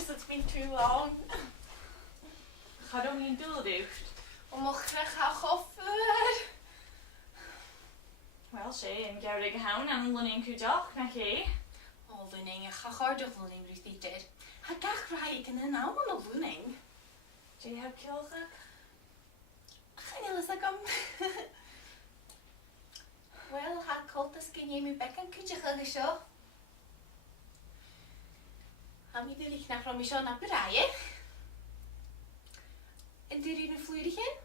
just it's been too long. Ga dan niet doorduwt. Om nog graag gaan goffer. Wel, sé, en gauw de gehouden aan lunning coiseachd na chi. Oh, lunning, ik ga gaar de lunning repeated. Hij krijgt rijden in een naam van de lunning. Do you have kilge? Ga je eens zeggen? Wel, hij kalt is geen je mijn bekken kutje gaan zo. Ga me jullie naar van mij naar rijden. En doe je een vloedige?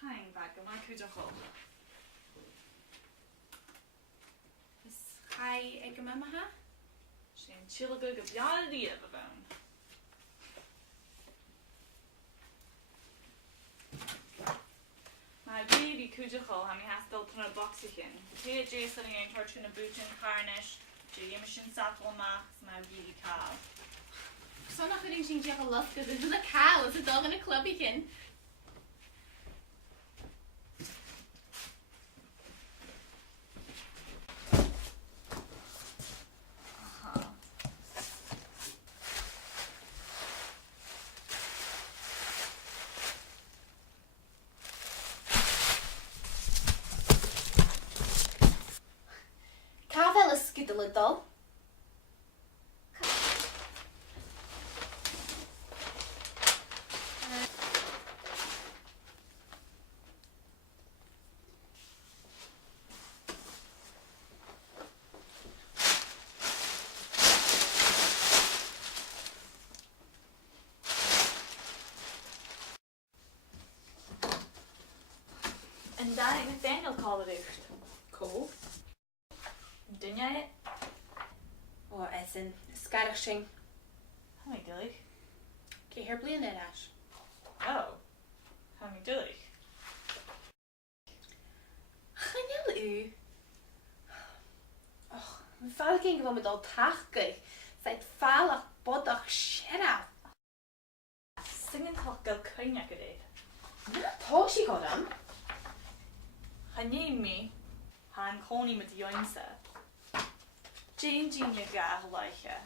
Hang back, maar coiseachd. Ga ik met me gaan? Zijn chillige op jaren die hebben woon. Maar die coiseachd heb je haast al een boxje in. Twee Jason en een torch in een boot en harness. Je misschien sattel maakt, maar die kaal. Ik zou nog een ding zien zeggen lastig. Het is een kaal, het is al in een clubje in. Skiddelen dan. En daar in Nathaniel kalde duwt. Cool. Doe jij het? Oh, het is een scarring. How dillig. Kun je herblien net as? Oh. How dillig. Genial u. Och, mijn vader ging gewoon met al taakig. Zijt valig, boddag, shera. Singen toch gel cognac erin. Wat hoos je dan? Ga je mee? Han koning met de jonse. Changing je graag lijken.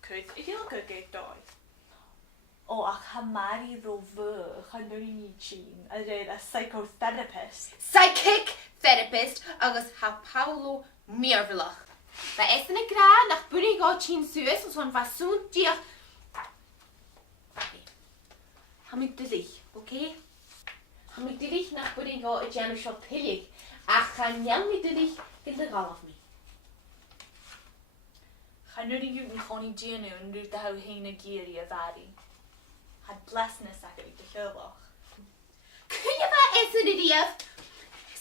Kut, ik heel goed get door. Oh, ach, ga Mari rover. Ga nu niet zien. Een psychotherapist. Psychic therapist agus ha Paulo Meervelach. Bij is een gra nach Burry go chin Suez und von was sunt dir. Ham ik dich, okay? Ham ik dich nach Burry go et jam shot hillig. Ach, gaan jam mit dich in de gal of me. Ga nu die juten koning Genu en doet de hou heen gierie vari. Had blessness ik de geurlach. Kun je wat is er die?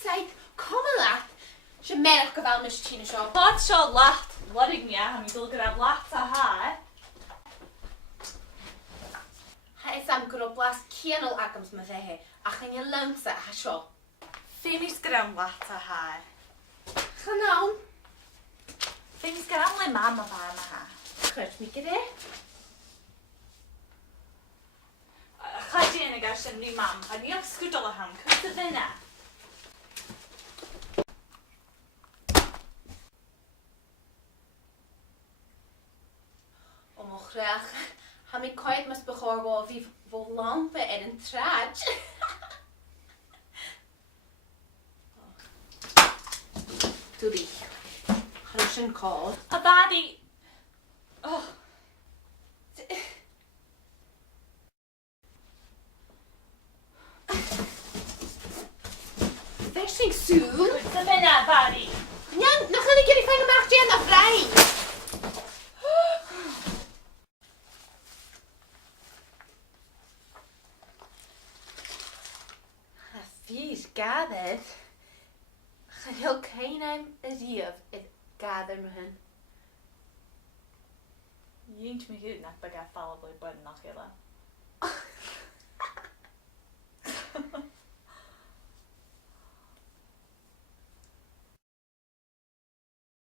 Zij kom laat. Je merkt wel mis chine zo. Wat zo lacht. Wat ik niet aan me wil grab lacht te haar. Hij is am groep las kennel akkems me zeggen. Ach, en je langse ha zo. Femis gram lacht te haar. Genau. Femis gram le mama van me haar. Kruis me kere. Ga je in een gast en die mam. Ga niet op scootelen hem. Kus de winnen. Om graag. Ham ik kwijt mas begoor wie vol lampen en een traat. Doe die. Ga eens een call. A body. Oh. Versing soon. Kus de winnen, body. Ja, dan ga ik jullie van de macht Jenna vrij. Vies gathered. Heel geen idee of het gather me hun. Je eentje me goed naar bij vallen bij buiten nacht.